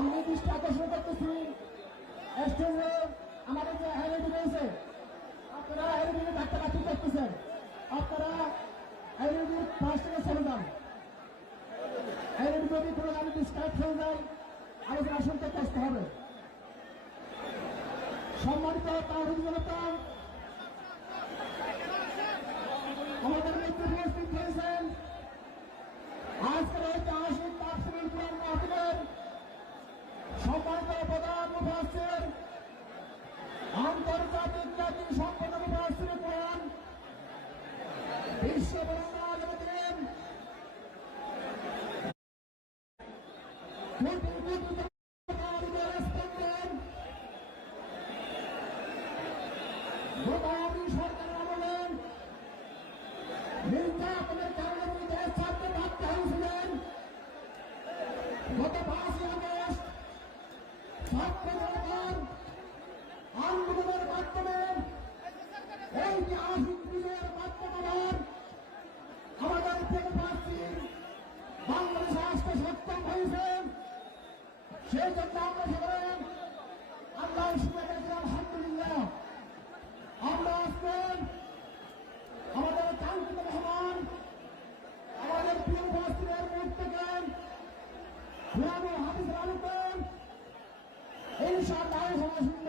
আমি দৃষ্টি আকর্ষণ করতেছি আমাদের যে হেলিটি রয়েছে, আপনারা হেলিটির কাছাকাছি করতেছেন। আপনারা হেলিটির পাশ থেকে চলে যান। হেলিটি যদি কোনো গাড়ি ডিসকানেক্ট হয়ে যায় আলোচনা শুনতে কষ্ট হবে। সম্মানিত তাহিদ জনতা ঐতিহাসিক বিজয়ের মাধ্যমে আমাদের থেকে পাচ্ছি বাংলাদেশ আসতে সক্ষম হয়েছে সেই জন্য আমরা সবাই আল্লাহ শুক্রিয়া আলহামদুলিল্লাহ আমরা আজকে আমাদের কাঙ্ক্ষিত মেহমান আমাদের প্রিয় উপস্থিতের মুখ থেকে পুরানো হাদিস আলুকেন ইনশাআল্লাহ সবাই শুনব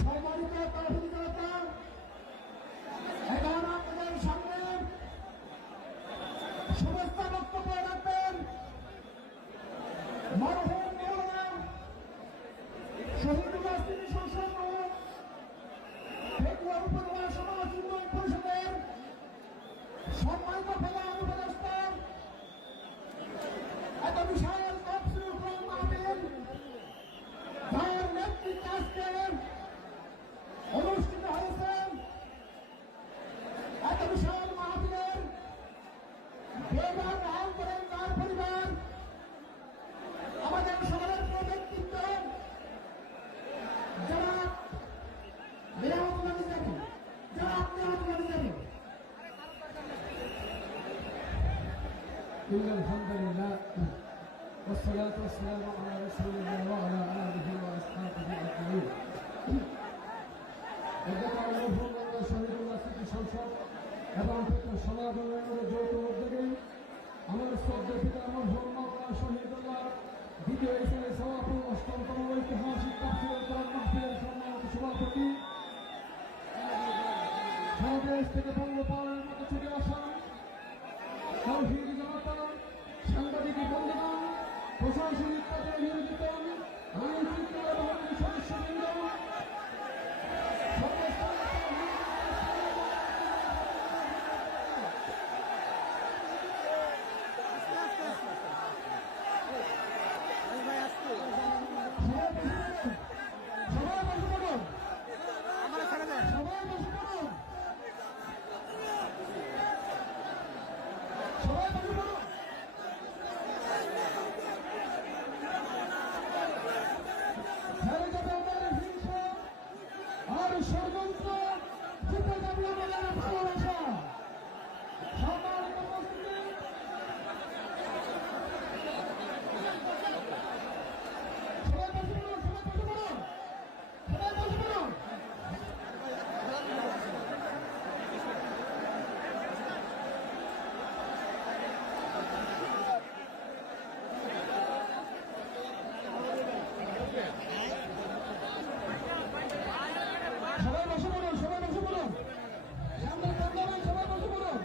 সম্মানিত তহবিল জনতা এখন আপনাদের সামনে শুভেচ্ছা বক্তব্য রাখবেন মরহুম মৌলানা শহীদুল্লাহ সিং সংসদ ফেকুয়া উপজেলা সমাজ উন্নয়ন পরিষদের সম্মানিত প্রধান উপদেষ্টা এত বিশাল তফসিল কোরআন মাহফিল তার নেতৃত্বে আজকে অনুষ্ঠিত হয়েছে এত বিশাল মাহফিলের বেগান আহ্বান করেন তার পরিবার আমাদের সমাজের প্রিয় ব্যক্তিত্ব যারা নিরাপত্তা নিজামী যারা নিরাপত্তা নিজামী إن الحمد لله والصلاة والسلام على رسول الله وعلى آله وأصحابه أجمعين. এদিকে মরহুম মোল্লা শহীদুল্লাহ স্মৃতি সংসদ এবং পিতা সমাজ উন্নয়নের যৌথ উদ্যোগে আমার শ্রদ্ধা পিতা মরহুম মোল্লা শহীদুল্লাহ দ্বিতীয় স্থানে সভাপতি অষ্টমতম ঐতিহাসিক তাফসীরুল কোরআন মাহফিলের সম্মানিত সভাপতি স্বদেশ থেকে বঙ্গপালের মতো ছুটে আসা তৌহিদ জনতা সাংবাদিক বন্ধুগণ সবাই বসে পড়ুন সবাই বসে পড়ুন সবাই বসে পড়ুন ছেড়ে যাবে আমাদের হিংসা আর ষড়যন্ত্র জিতে যাবে আমাদের ভালোবাসা সম্মানিত উপস্থিতি সবাই বসে পড়ুন সবাই বসে পড়ুন সবাই বসে পড়ুন সবাই বসে পড়ুন সবাই বসে পড়ুন। সামনে কান্দাবেন সবাই বসে পড়ুন।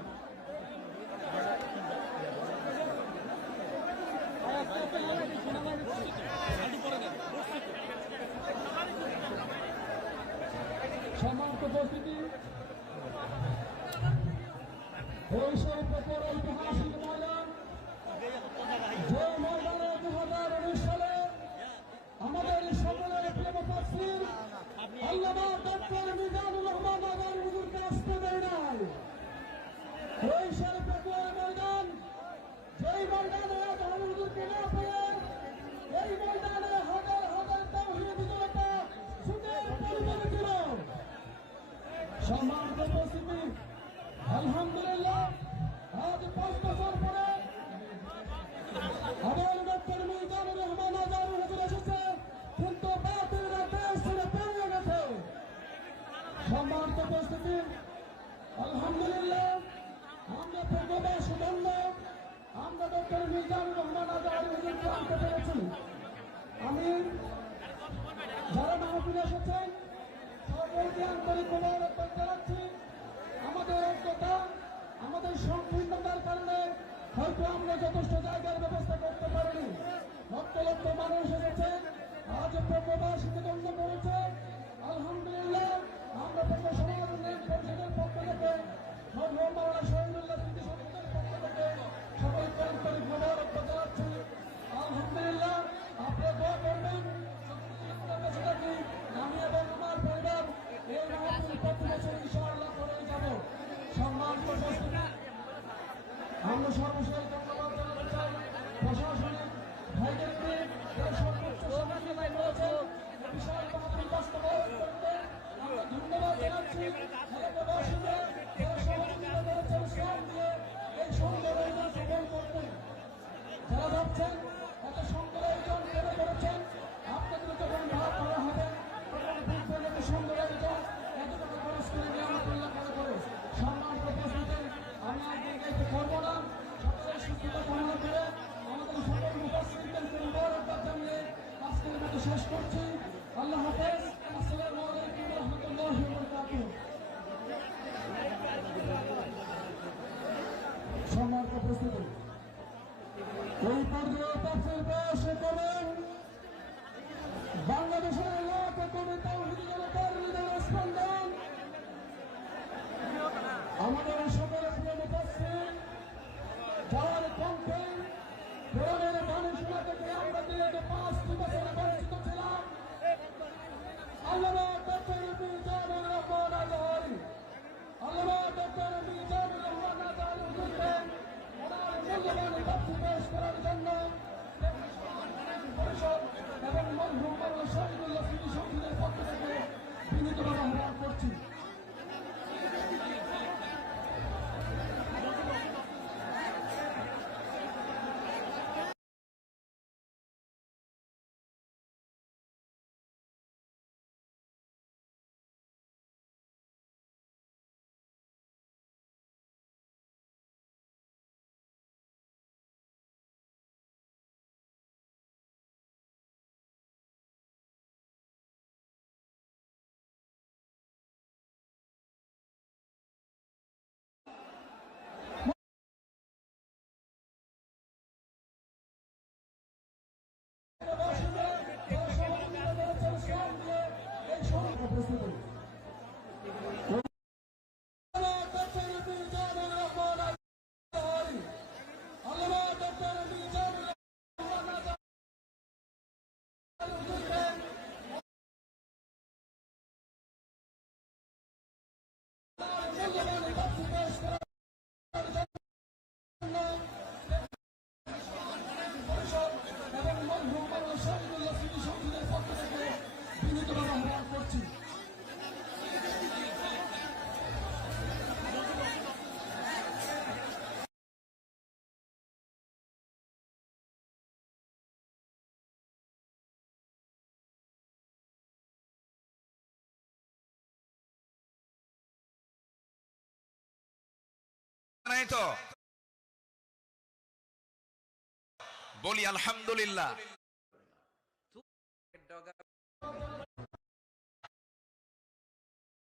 সম্মানিত উপস্থিতি। আন্তরিক মোবারকবাদ জানাচ্ছি। আমাদের ঐক্যতা আমাদের সংকীর্ণতার কারণে হয়তো আমরা যথেষ্ট জায়গার ব্যবস্থা করতে পারিনি। লক্ষ লক্ষ মানুষ এসেছে সর্বশেষ ধন্যবাদ জানাতে চাই প্রশাসনিক ভাইদেরকে সর্বোচ্চ সহযোগিতা করেছে। বিশাল মাহফিল বাস্তবায়ন করতে আমরা ধন্যবাদ জানাচ্ছি। এলাকাবাসীকে সহযোগিতা করেছেন শ্রম দিয়ে। এই সুন্দর সফল করতে যারা ভাবছেন, এত সুন্দর আয়োজন কেন করেছেন আপনাদের যখন ভাগ করা হবে, তখন বুঝবেন এত সুন্দর আয়োজন এত খরচ করে নিয়ামতুল্লাহ করে করে সম্মান উপস্থিতি আমি দীর্ঘায়িত করব না। শেষ করছি। আল্লাহ হাফেজ, আসসালামু আলাইকুম রহমতুল্লাহ বরকাতুহ সম্মান উপস্থিতি। এই পর্যায়ে তাফসীর পেশ করেন বাংলাদেশের লাখ কোটি তাওহীদ জনতার হৃদয়ের স্পন্দন। আমাদের সকলের প্রিয় মুফাসসির থেকে আমরা নাই তো বলি আলহামদুলিল্লাহ।